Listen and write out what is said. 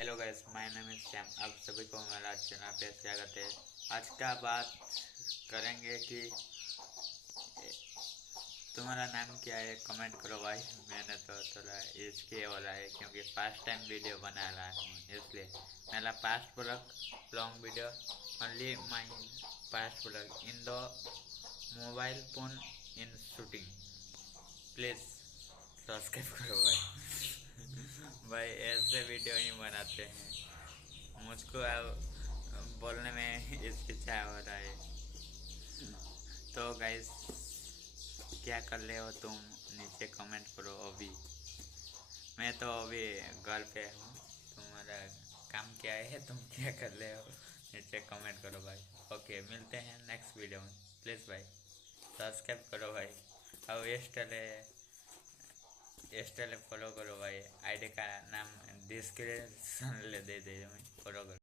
Hello guys, my name is Sam. आप सभी को मेरा चैनल पे स्वागत है। आज का बात करेंगे कि तुम्हारा नाम क्या है, कमेंट करो भाई। मैंने तो थोड़ा इसके वाला है क्योंकि फर्स्ट टाइम वीडियो बना रहा हूँ, इसलिए मेरा past blog long video only my past blog in the mobile phone in shooting. Please subscribe करो भाई। भाई ऐसे वीडियो ही बनाते हैं, मुझको अब बोलने में हिचकिचा हो रहा है। तो गाइस, क्या कर रहे हो तुम, नीचे कमेंट करो। अभी मैं तो अभी घर पे हूँ। तुम्हारा काम क्या है, तुम क्या कर रहे हो, नीचे कमेंट करो भाई। ओके, मिलते हैं नेक्स्ट वीडियो में। प्लीज़ भाई सब्सक्राइब करो भाई। और इंस्टा फॉलो करो भाई। आईडी का नाम डिस्क्रिप्शन ले दे फॉलो करो।